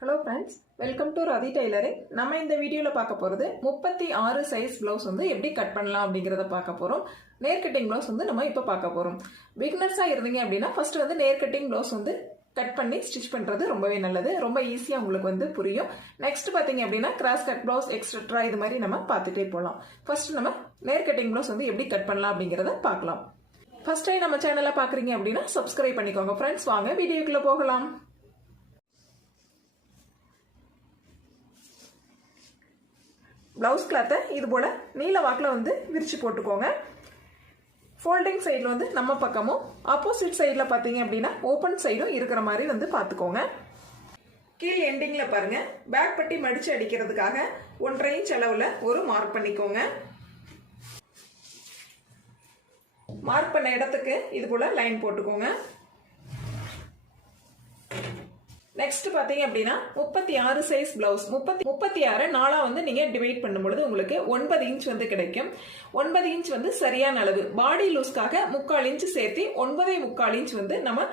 Hello friends, welcome to Radhi Tailoring. நம்ம இந்த வீடியோல பார்க்க போறது 36 சைஸ் ப்ளவுஸ் வந்து எப்படி கட் பண்ணலாம் அப்படிங்கறத பார்க்க போறோம். நேர் கட்டிங் ப்ளவுஸ் வந்து நம்ம இப்ப பார்க்க போறோம். பிகினர்ஸா இருந்தீங்க அப்படினா ஃபர்ஸ்ட் வந்து நேர் கட்டிங் ப்ளவுஸ் வந்து கட் பண்ணி ஸ்டிட்ச் பண்றது ரொம்பவே நல்லது. ரொம்ப ஈஸியா உங்களுக்கு வந்து புரியும். நெக்ஸ்ட் பாத்தீங்க அப்படினா கிராஸ் கட் ப்ளவுஸ் எக்ஸ்ட்ரா இது மாதிரி நம்ம பார்த்துட்டே போலாம். ஃபர்ஸ்ட் நம்ம நேர் கட்டிங் ப்ளவுஸ் வந்து எப்படி கட் பண்ணலாம் அப்படிங்கறத பார்க்கலாம். ஃபர்ஸ்ட் டைம் நம்ம சேனலை பார்க்கறீங்க அப்படினா Subscribe பண்ணிக்கோங்க. ஃப்ரெண்ட்ஸ் வாங்க வீடியோக்குள்ள போகலாம். பிளவுஸ் கிளாத்தை இது போல நீல வாக்கில் வந்து விரிச்சு போட்டுக்கோங்க. ஃபோல்டிங் சைடில் வந்து நம்ம பக்கமும் ஆப்போசிட் சைடில் பார்த்தீங்க அப்படின்னா ஓப்பன் சைடும் இருக்கிற மாதிரி வந்து பார்த்துக்கோங்க. கீழ் எண்டிங்கில் பாருங்க, பேக் பட்டி மடிச்சு அடிக்கிறதுக்காக 1.5 இன்ச் அளவில் ஒரு மார்க் பண்ணிக்கோங்க. மார்க் பண்ண இடத்துக்கு இது போல லைன் போட்டுக்கோங்க. நெக்ஸ்ட் பாத்தீங்க அப்படின்னா 36 சைஸ் பிளவுஸ் 36 நாளா வந்து நீங்க டிவைட் பண்ணும்பொழுது உங்களுக்கு 9 இன்ச் வந்து கிடைக்கும். 9 இன்ச் வந்து சரியான அளவு. பாடி லூஸ்க்காக 3/4 இன்ச் சேர்த்து 9.25 இன்ச் வந்து நம்ம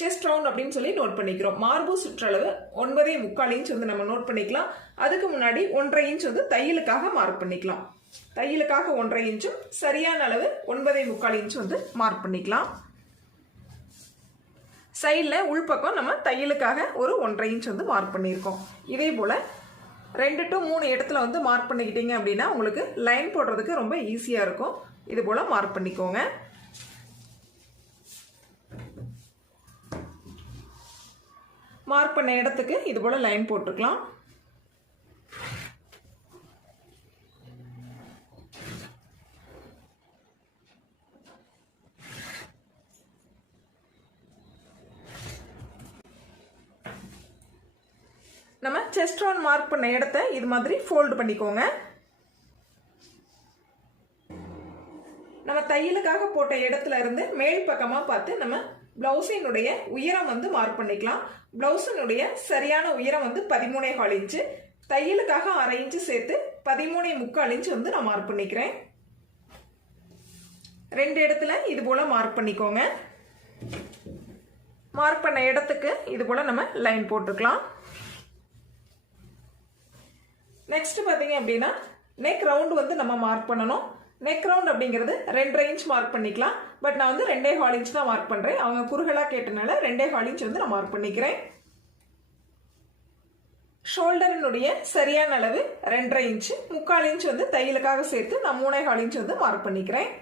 செஸ்ட் ரவுண்ட் அப்படின்னு சொல்லி நோட் பண்ணிக்கிறோம். மார்பு சுற்றளவு 9.25 இன்ச் வந்து நம்ம நோட் பண்ணிக்கலாம். அதுக்கு முன்னாடி 1.5 இன்ச் வந்து தையலுக்காக மார்க் பண்ணிக்கலாம். தையலுக்காக 1.5 இன்ச்சும் சரியான அளவு 9.25 இன்ச் வந்து மார்க் பண்ணிக்கலாம். சைடில் உள்பக்கம் நம்ம தையலுக்காக ஒரு 1.5 இன்ச் வந்து மார்க் பண்ணியிருக்கோம். இதே போல் 2 to 3 இடத்துல வந்து மார்க் பண்ணிக்கிட்டீங்க அப்படின்னா உங்களுக்கு லைன் போடுறதுக்கு ரொம்ப ஈஸியாக இருக்கும். இது போல் மார்க் பண்ணிக்கோங்க. மார்க் பண்ண இடத்துக்கு இது போல் லைன் போட்டுக்கலாம். நம்ம செஸ்ட் ரவுண்ட் மார்க் பண்ண இடத்தை இது மாதிரி ஃபோல்டு பண்ணிக்கோங்க. நம்ம தையலுக்காக போட்ட இடத்துல இருந்து மேல் பக்கமா பார்த்து நம்ம பிளவுஸினுடைய உயரம் வந்து மார்க் பண்ணிக்கலாம். பிளவுஸினுடைய சரியான உயரம் வந்து 13.25 இன்ச்சு. தையலுக்காக 1/2 இன்ச்சு சேர்த்து 13.25 இன்ச்சு வந்து நான் மார்க் பண்ணிக்கிறேன். 2 இடத்துல இது போல மார்க் பண்ணிக்கோங்க. மார்க் பண்ண இடத்துக்கு இது போல நம்ம லைன் போட்டுக்கலாம். நெக்ஸ்ட் பாத்தீங்க அப்படின்னா நெக் ரவுண்ட் வந்து நம்ம மார்க் பண்ணணும். நெக் ரவுண்ட் அப்படிங்கிறது 2.5 இன்ச் மார்க் பண்ணிக்கலாம். பட் நான் வந்து 2.25 இன்ச் தான் மார்க் பண்றேன். அவங்க குறுகலா கேட்டனால 2.25 இன்ச் வந்து நான் மார்க் பண்ணிக்கிறேன். ஷோல்டரினுடைய சரியான அளவு 2.5 இன்ச். 3/4 இன்ச் வந்து தையலுக்காக சேர்த்து நான் 3.25 இன்ச் வந்து மார்க் பண்ணிக்கிறேன்.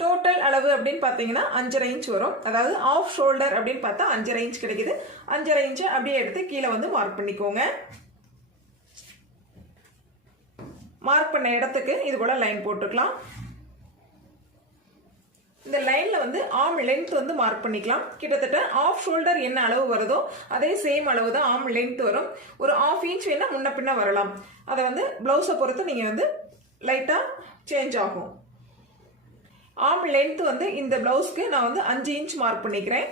டோட்டல் அளவு அப்படின்னு பார்த்தீங்கன்னா 5.5 இன்ச் வரும். அதாவது ஆஃப் ஷோல்டர் அப்படின்னு பார்த்தா 5.5 இன்ச் கிடைக்குது. 5.5 இன்ச் அப்படியே எடுத்து கீழே வந்து மார்க் பண்ணிக்கோங்க. மார்க் பண்ண இடத்துக்கு இது போல லைன் போட்டுக்கலாம். இந்த லைன்ல வந்து ஆர்ம் லென்த் வந்து மார்க் பண்ணிக்கலாம். கிட்டத்தட்ட ஆஃப் ஷோல்டர் என்ன அளவு வருதோ அதே சேம் அளவு தான் ஆர்ம் லென்த் வரும். ஒரு 1/2 இன்ச் வேணா முன்ன பின்ன வரலாம். அதை வந்து பிளவுஸை பொறுத்து நீங்க வந்து லைட்டா சேஞ்ச் ஆகும். ஆர்ம் லென்த் வந்து இந்த பிளவுஸ்க்கு நான் வந்து 5 இன்ச் மார்க் பண்ணிக்கிறேன்.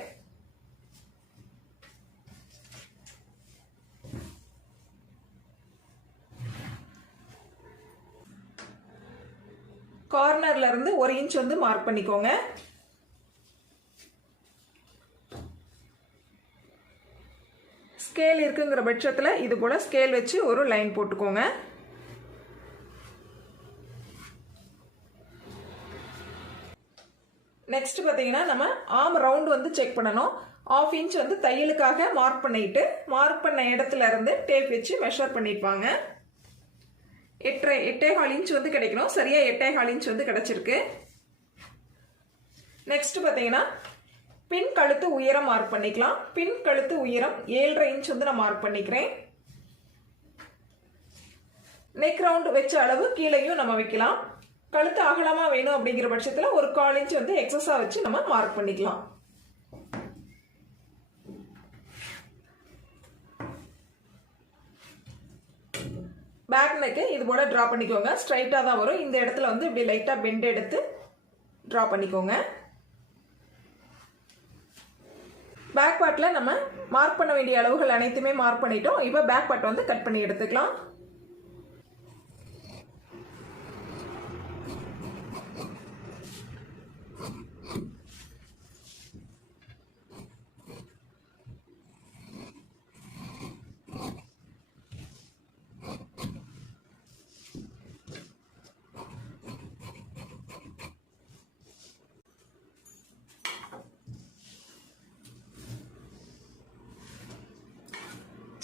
கார்னர்ல இருந்து 1 இன்ச் வந்து மார்க் பண்ணிக்கோங்க. ஸ்கேல் இருக்குங்கிற பட்சத்தில் இது போல ஸ்கேல் வச்சு ஒரு லைன் போட்டுக்கோங்க. நெக்ஸ்ட் பார்த்தீங்கன்னா நம்ம ஆர்ம் ரவுண்ட் வந்து செக் பண்ணணும். 1/2 இன்ச் வந்து தையலுக்காக மார்க் பண்ணிட்டு மார்க் பண்ண இடத்துல இருந்து டேப் வச்சு மெஷர் பண்ணிப்பாங்க. 8.25 இன்ச் வந்து கிடைக்கணும். சரியா 8.25 இன்ச் வந்து கிடைச்சிருக்கு. நெக்ஸ்ட் பார்த்தீங்கன்னா பின் கழுத்து உயரம் மார்க் பண்ணிக்கலாம். பின் கழுத்து உயரம் 7.5 இன்ச் வந்து நான் மார்க் பண்ணிக்கிறேன். நெக் ரவுண்ட் வச்ச அளவு கீழேயும் நம்ம வைக்கலாம். கழுத்து அகலமா வேணும் அப்படிங்கிற பட்சத்தில் ஒரு 1/4 இன்ச் வந்து எக்ஸஸா வச்சு நம்ம மார்க் பண்ணிக்கலாம். பேக் நெக் இது போல டிரா பண்ணிக்கோங்க. ஸ்ட்ரைட்டா தான் வரும். இந்த இடத்துல வந்து இப்படி லைட்டா பெண்ட் எடுத்து டிரா பண்ணிக்கோங்க. பேக் பார்ட்ல நம்ம மார்க் பண்ண வேண்டிய அளவுகள் அனைத்துமே மார்க் பண்ணிட்டோம். இப்போ பேக் பார்ட் வந்து கட் பண்ணி எடுத்துக்கலாம்.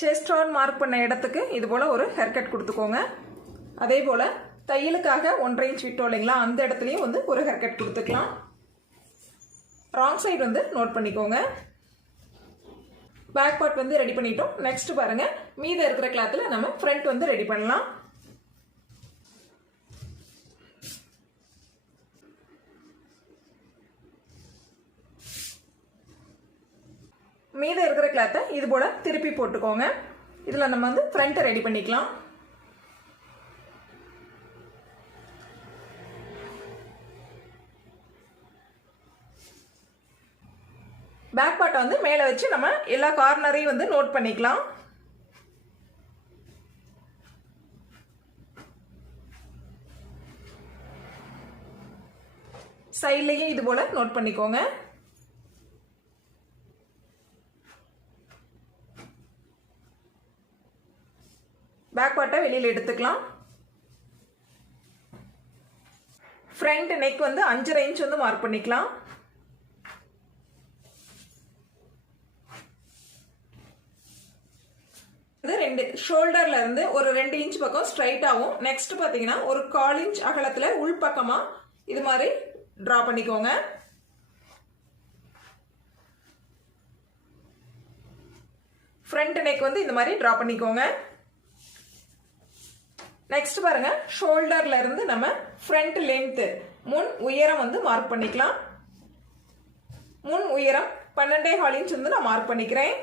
செஸ்ட் ரவுண்ட் மார்க் பண்ண இடத்துக்கு இது போல் ஒரு ஹேர் கட் கொடுத்துக்கோங்க. அதே போல் தையலுக்காக 1.5 இன்ச் விட்டோம் இல்லைங்களா, அந்த இடத்துலையும் வந்து ஒரு ஹேர் கட் கொடுத்துக்கலாம். ராங் சைடு வந்து நோட் பண்ணிக்கோங்க. பேக் பார்ட் வந்து ரெடி பண்ணிட்டோம். நெக்ஸ்ட் பாருங்க, மீத இருக்கிற கிளாத்தில் நம்ம ஃப்ரண்ட் வந்து ரெடி பண்ணலாம். மீத இருக்கிற கிளாத்தை இது போல திருப்பி போட்டுக்கோங்க. இதில் நம்ம வந்து ஃப்ரண்ட் ரெடி பண்ணிக்கலாம். பேக் பார்ட்டை வந்து மேலே வச்சு நம்ம எல்லா கார்னரையும் வந்து நோட் பண்ணிக்கலாம். சைட்லையும் இது போல நோட் பண்ணிக்கோங்க. பேக் பார்ட்டை வெளியில் எடுத்துக்கலாம். ஃப்ரண்ட் நெக் வந்து 5.5 இன்ச் வந்து மார்க் பண்ணிக்கலாம். ரெண்டு ஷோல்டர்ல இருந்து ஒரு 2 இன்ச் பக்கம் ஸ்ட்ரைட் ஆகும். நெக்ஸ்ட் பாத்தீங்கன்னா ஒரு 1/4 இன்ச் அகலத்துல உள் பக்கமா இது மாதிரி டிரா பண்ணிக்கோங்க. ஃப்ரண்ட் நெக் வந்து இந்த மாதிரி டிரா பண்ணிக்கோங்க. நெக்ஸ்ட் பாருங்க, ஷோல்டர்ல இருந்து நம்ம ஃப்ரண்ட் லென்த் முன் உயரம் வந்து மார்க் பண்ணிக்கலாம். முன் உயரம் 12.25 இன்ச் வந்து நான் மார்க் பண்ணிக்கிறேன்.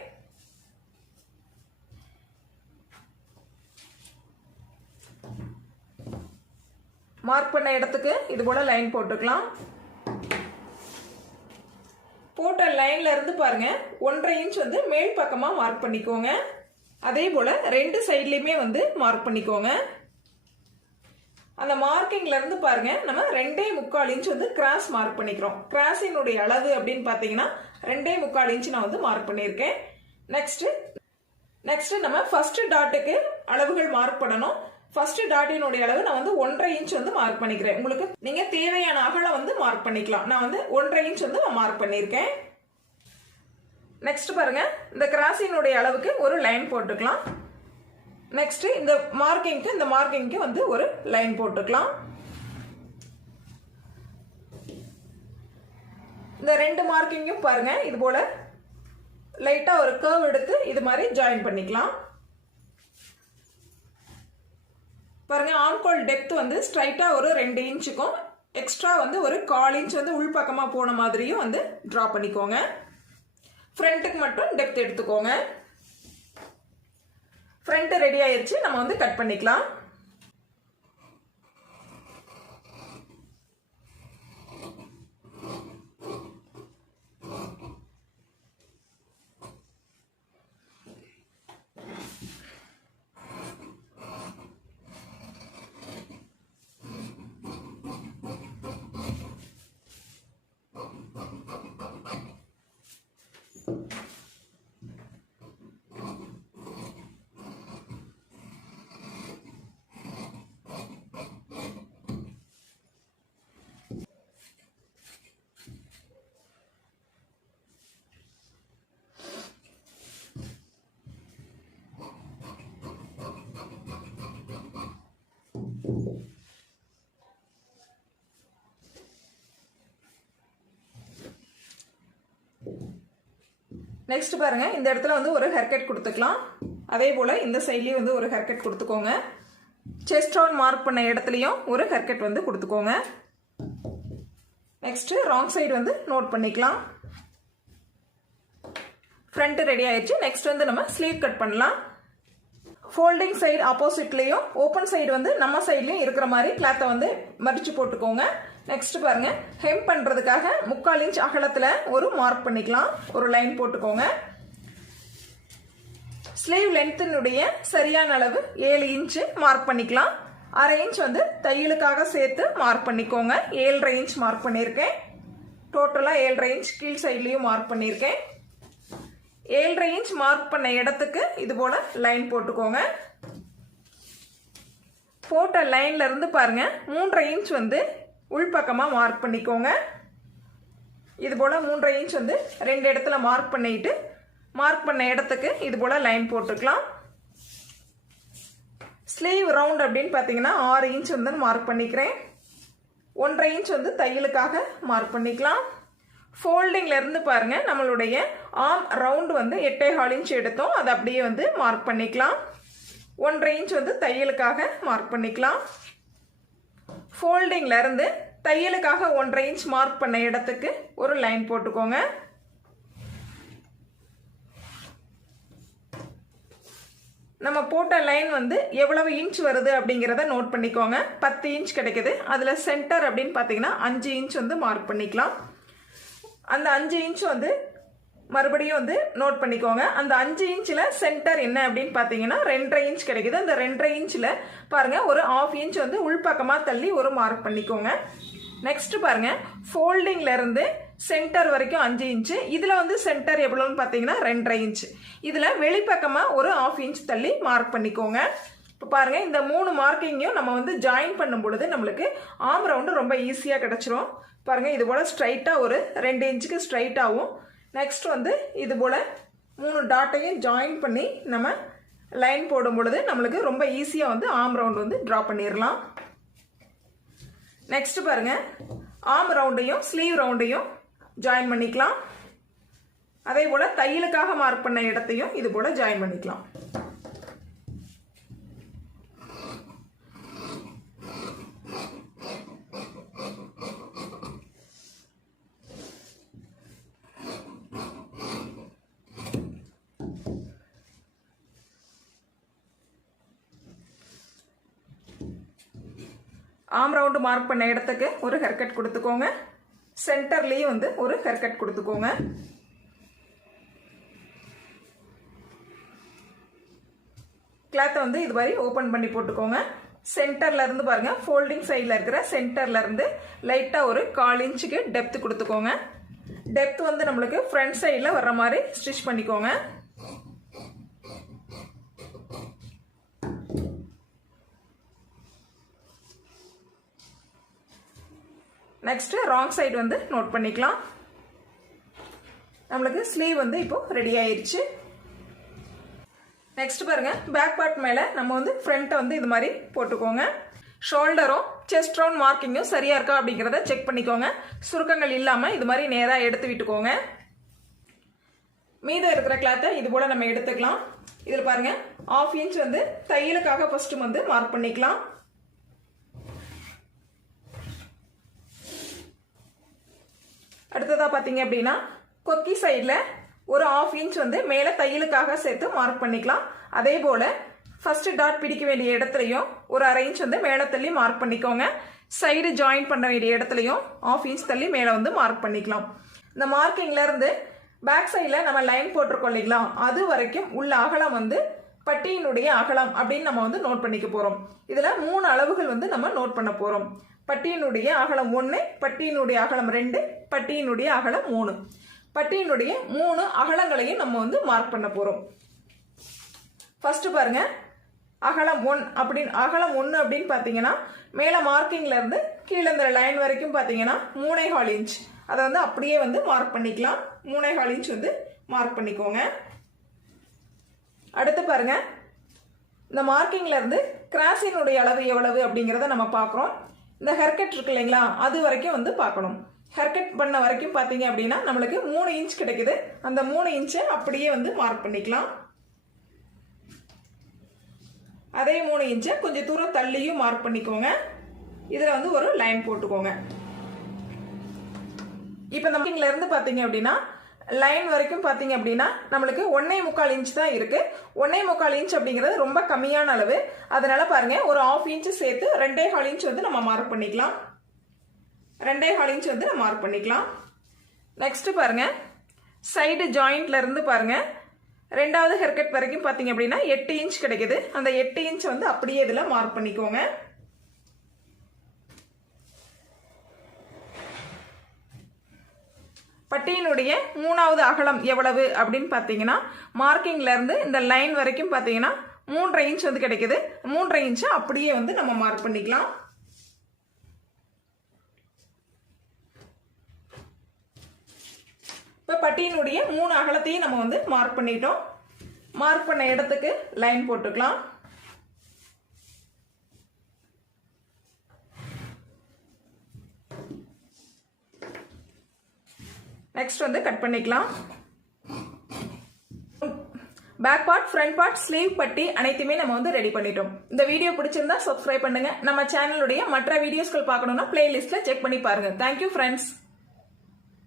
மார்க் பண்ண இடத்துக்கு இது போல லைன் போட்டுக்கலாம். போட்ட லைன்ல இருந்து பாருங்க 1.5 இன்ச் வந்து மேல் பக்கமா மார்க் பண்ணிக்கோங்க. அதே போல 2 சைட்லயுமே வந்து மார்க் பண்ணிக்கோங்க. அந்த மார்க்கிங்ல இருந்து பாருங்க நம்ம 2.25 இன்ச் வந்து கிராஸ் மார்க் பண்ணிக்கிறோம். கிராஸினுடைய அளவு அப்படின்னு பாத்தீங்கன்னா 2.25 இன்ச் நான் வந்து மார்க் பண்ணியிருக்கேன். நெக்ஸ்ட் நம்ம ஃபர்ஸ்ட் டாட்டுக்கு அளவுகள் மார்க் பண்ணணும். ஃபர்ஸ்ட் டாட்டினுடைய அளவு நான் வந்து 1.5 இன்ச் வந்து மார்க் பண்ணிக்கிறேன். உங்களுக்கு நீங்க தேவையான அகலம் வந்து மார்க் பண்ணிக்கலாம். நான் வந்து 1.5 இன்ச் வந்து மார்க் பண்ணியிருக்கேன். நெக்ஸ்ட் பாருங்க, இந்த கிராஸினுடைய அளவுக்கு ஒரு லைன் போட்டுக்கலாம். நெக்ஸ்ட் இந்த மார்க்கிங்க்கு வந்து ஒரு லைன் போட்டுக்கலாம். இந்த 2 மார்க்கிங்கும் பாருங்க இது போல லைட்டா ஒரு கர்வ் எடுத்து இது மாதிரி ஜாயின் பண்ணிக்கலாம். பாருங்க, ஆம்கோல் டெப்த் வந்து ஸ்ட்ரைட்டா ஒரு 2 இன்ச்சுக்கும் எக்ஸ்ட்ரா வந்து ஒரு 1/4 இன்ச் வந்து உள்பக்கமா போன மாதிரியும் வந்து டிரா பண்ணிக்கோங்க. ஃப்ரண்ட்டுக்கு மட்டும் டெப்த் எடுத்துக்கோங்க. ஃப்ரண்ட் ரெடி ஆயிருச்சு, நம்ம வந்து கட் பண்ணிக்கலாம். நெக்ஸ்ட் பாருங்க, இந்த இடத்துல வந்து ஒரு ஹேர் கட் கொடுத்துக்கலாம். அதே போல இந்த சைட்லயும் வந்து ஒரு ஹேர் கட் கொடுத்துக்கோங்க. செஸ்ட் ரவுண்ட் மார்க் பண்ண இடத்துலயும் ஒரு ஹேர் கட் வந்து கொடுத்துக்கோங்க. நெக்ஸ்ட் ராங் சைடு வந்து நோட் பண்ணிக்கலாம். ஃப்ரண்ட் ரெடி ஆயிடுச்சு. நெக்ஸ்ட் வந்து நம்ம ஸ்லீவ் கட் பண்ணலாம். ஃபோல்டிங் சைடு ஆப்போசிட்லயும் ஓப்பன் சைடு வந்து நம்ம சைட்லயும் இருக்கிற மாதிரி கிளாத்தை வந்து மடிச்சு போட்டுக்கோங்க. நெக்ஸ்ட் பாருங்க, ஹெம் பண்றதுக்காக 3/4 இன்ச் அகலத்துல ஒரு மார்க் பண்ணிக்கலாம். ஒரு லைன் போட்டுக்கோங்க. ஸ்லீவ் லென்த்தினுடைய சரியான அளவு 7 இன்ச் மார்க் பண்ணிக்கலாம். 1/2 இன்ச் வந்து தையலுக்காக சேர்த்து மார்க் பண்ணிக்கோங்க. 7.5 இன்ச் மார்க் பண்ணியிருக்கேன். டோட்டலா 7.5 இன்ச் கீழ் சைட்லயும் மார்க் பண்ணியிருக்கேன். 7.5 இன்ச் மார்க் பண்ண இடத்துக்கு இது போல லைன் போட்டுக்கோங்க. போட்ட லைன்ல இருந்து பாருங்க 3.5 இன்ச் வந்து உள்பக்கமா மார்க் பண்ணிக்கோங்க. இது போல 3.5 இன்ச் வந்து 2 இடத்துல மார்க் பண்ணிட்டு மார்க் பண்ண இடத்துக்கு இது போல லைன் போட்டுக்கலாம். ஸ்லீவ் ரவுண்ட் அப்படின்னு பார்த்தீங்கன்னா 6 இன்ச் வந்து மார்க் பண்ணிக்கிறேன். 1.5 இன்ச் வந்து தையலுக்காக மார்க் பண்ணிக்கலாம். ஃபோல்டிங்ல இருந்து பாருங்க நம்மளுடைய ஆர்ம் ரவுண்ட் வந்து 8.25 இன்ச் எடுத்தோம். அதை அப்படியே வந்து மார்க் பண்ணிக்கலாம். 1.5 இன்ச் வந்து தையலுக்காக மார்க் பண்ணிக்கலாம். ஃபோல்டிங்ல இருந்து தையலுக்காக 1.5 இன்ச் மார்க் பண்ண இடத்துக்கு ஒரு லைன் போட்டுக்கோங்க. நம்ம போட்ட லைன் வந்து எவ்வளவு இன்ச் வருது அப்படிங்கிறத நோட் பண்ணிக்கோங்க. 10 இன்ச் கிடைக்குது. அதில் சென்டர் அப்படின்னு பார்த்தீங்கன்னா 5 இன்ச் வந்து மார்க் பண்ணிக்கலாம். அந்த 5 இன்ச் வந்து மறுபடியும் வந்து நோட் பண்ணிக்கோங்க. அந்த 5 இன்ச்சில் சென்டர் என்ன அப்படின்னு பார்த்தீங்கன்னா 2.5 இன்ச் கிடைக்குது. அந்த 2.5 இன்ச்சில் பாருங்க ஒரு 1/2 இன்ச் வந்து உள்பக்கமாக தள்ளி ஒரு மார்க் பண்ணிக்கோங்க. நெக்ஸ்ட் பாருங்க ஃபோல்டிங்ல இருந்து சென்டர் வரைக்கும் 5 இன்ச். இதில் வந்து சென்டர் எவ்வளோன்னு பார்த்தீங்கன்னா 2.5 இன்ச். இதில் வெளிப்பக்கமாக ஒரு 1/2 இன்ச் தள்ளி மார்க் பண்ணிக்கோங்க. இப்போ பாருங்க இந்த 3 மார்க்கிங்கையும் நம்ம வந்து ஜாயின் பண்ணும் பொழுது நம்மளுக்கு ஆர்ம் ரவுண்டு ரொம்ப ஈஸியாக கிடைச்சிரும். பாருங்க இது போல் ஸ்ட்ரைட்டாக ஒரு 2 இன்ச்சுக்கு ஸ்ட்ரைட்டாகவும், நெக்ஸ்ட் வந்து இது போல் 3 டாட்டையும் ஜாயின் பண்ணி நம்ம லைன் போடும் பொழுது நம்மளுக்கு ரொம்ப ஈஸியாக வந்து ஆர்ம் ரவுண்ட் வந்து ட்ரா பண்ணிடலாம். நெக்ஸ்ட் பாருங்க ஆர்ம் ரவுண்டையும் ஸ்லீவ் ரவுண்டையும் ஜாயின் பண்ணிக்கலாம். அதே போல தையலுக்காக மார்க் பண்ண இடத்தையும் இது போல ஜாயின் பண்ணிக்கலாம். ஆர்ம் ரவுண்டு மார்க் பண்ண இடத்துக்கு ஒரு ஹேர் கட் கொடுத்துக்கோங்க. சென்டர்லேயும் வந்து ஒரு ஹேர் கட் கொடுத்துக்கோங்க. கிளாத்தை வந்து இது மாதிரி ஓப்பன் பண்ணி போட்டுக்கோங்க. சென்டர்ல இருந்து பாருங்க ஃபோல்டிங் சைடில் இருக்கிற சென்டர்ல இருந்து லைட்டாக ஒரு 1/4 இன்ச்சுக்கு டெப்த் கொடுத்துக்கோங்க. டெப்த் வந்து நம்மளுக்கு ஃப்ரண்ட் சைடில் வர்ற மாதிரி ஸ்டிச் பண்ணிக்கோங்க. நெக்ஸ்ட் ராங் சைடு வந்து நோட் பண்ணிக்கலாம். நம்மளுக்கு ஸ்லீவ் வந்து இப்போ ரெடி ஆயிடுச்சு. நெக்ஸ்ட் பாருங்க பேக் பார்ட் மேல நம்ம வந்து ஃப்ரண்ட்டை வந்து இது மாதிரி போட்டுக்கோங்க. ஷோல்டரும் செஸ்ட் ரவுண்ட் மார்க்கிங்கும் சரியா இருக்கா அப்படிங்கிறத செக் பண்ணிக்கோங்க. சுருக்கங்கள் இல்லாம இது மாதிரி நேரா எடுத்து விட்டுக்கோங்க. மீதம் இருக்கிற கிளாத்தை இது போல நம்ம எடுத்துக்கலாம். இதில் பாருங்க 1/2 இன்ச் வந்து தையலுக்காக ஃபர்ஸ்ட் வந்து மார்க் பண்ணிக்கலாம். அடுத்ததா பார்த்தீங்க அப்படின்னா கொக்கி சைடில் ஒரு 1/2 இன்ச் வந்து மேலே தையலுக்காக சேர்த்து மார்க் பண்ணிக்கலாம். அதே போல் ஃபர்ஸ்ட் டாட் பிடிக்க வேண்டிய இடத்துலையும் ஒரு 1/2 இன்ச் வந்து மேலே தள்ளி மார்க் பண்ணிக்கோங்க. சைடு ஜாயின் பண்ண வேண்டிய இடத்துலையும் 1/2 இன்ச் தள்ளி மேலே வந்து மார்க் பண்ணிக்கலாம். இந்த மார்க்கிங்ல இருந்து பேக் சைடில் நம்ம லைன் போட்டிருக்கோம் இல்லைங்களா, அது வரைக்கும் உள்ள அகலம் வந்து பட்டியினுடைய அகலம் அப்படின்னு நம்ம வந்து நோட் பண்ணிக்க போகிறோம். இதில் 3 அளவுகள் வந்து நம்ம நோட் பண்ண போகிறோம். பட்டியினுடைய அகலம் 1, பட்டியினுடைய அகலம் 2, பட்டியினுடைய அகலம் 3. பட்டியினுடைய 3 அகலங்களையும் நம்ம வந்து மார்க் பண்ண போறோம். ஃபர்ஸ்ட் பாருங்க அகலம் 1 அப்படின்னு பார்த்தீங்கன்னா மேல மார்க்கிங்ல இருந்து கீழே இந்த லைன் வரைக்கும் பார்த்தீங்கன்னா 3.25 இன்ச். அதை வந்து அப்படியே வந்து மார்க் பண்ணிக்கலாம். 3.25 இன்ச் வந்து மார்க் பண்ணிக்கோங்க. அடுத்து பாருங்க இந்த மார்க்கிங்ல இருந்து கிராஸினுடைய அளவு எவ்வளவு அப்படிங்கிறத நம்ம பார்க்குறோம். இந்த ஹேர்கட் இருக்கு இல்லைங்களா, அது வரைக்கும் வந்து பார்க்கணும். ஹேர்கட் பண்ண வரைக்கும் பார்த்தீங்க அப்படின்னா நம்மளுக்கு 3 இன்ச் கிடைக்குது. அந்த 3 இன்ச்சை அப்படியே வந்து மார்க் பண்ணிக்கலாம். அதே 3 இன்ச்சை கொஞ்சம் தூரம் தள்ளியும் மார்க் பண்ணிக்கோங்க. இதில் வந்து ஒரு லைன் போட்டுக்கோங்க. இப்போ இந்த மார்க்கிங்ல இருந்து பார்த்தீங்க அப்படின்னா லைன் வரைக்கும் பார்த்தீங்க அப்படின்னா நம்மளுக்கு 1.25 இன்ச் தான் இருக்கு. 1.25 இன்ச் அப்படிங்கிறது ரொம்ப கம்மியான அளவு. அதனால பாருங்க ஒரு 1/2 இன்ச் சேர்த்து 2.25 இன்ச் வந்து நம்ம மார்க் பண்ணிக்கலாம். 2.25 இன்ச் வந்து நம்ம மார்க் பண்ணிக்கலாம். நெக்ஸ்ட் பாருங்க சைடு ஜாயிண்ட்ல இருந்து பாருங்க ரெண்டாவது ஹேர்கட் வரைக்கும் பார்த்தீங்க அப்படின்னா 8 இன்ச் கிடைக்குது. அந்த 8 இன்ச் வந்து அப்படியே இதில் மார்க் பண்ணிக்கோங்க. பட்டியினுடைய 3வது அகலம் எவ்வளவு அப்படின்னு பார்த்தீங்கன்னா மார்க்கிங்ல இருந்து இந்த லைன் வரைக்கும் பார்த்தீங்கன்னா 3.5 இன்ச் வந்து கிடைக்குது. 3.5 இன்ச் அப்படியே வந்து நம்ம மார்க் பண்ணிக்கலாம். இப்போ பட்டியினுடைய 3 அகலத்தையும் நம்ம வந்து மார்க் பண்ணிட்டோம். மார்க் பண்ண இடத்துக்கு லைன் போட்டுக்கலாம். நெக்ஸ்ட் வந்து கட் பண்ணிக்கலாம். Back part, front part, sleeve பட்டி அனைத்துமே நம்ம வந்து ரெடி பண்ணிட்டோம். இந்த வீடியோ பிடிச்சிருந்தா சப்ஸ்கிரைப் பண்ணுங்க. நம்ம சேனலுடைய மற்ற வீடியோஸ்கள் பார்க்கணும்னா பிளேலிஸ்ட்ல செக் பண்ணி பாருங்க. Thank you friends.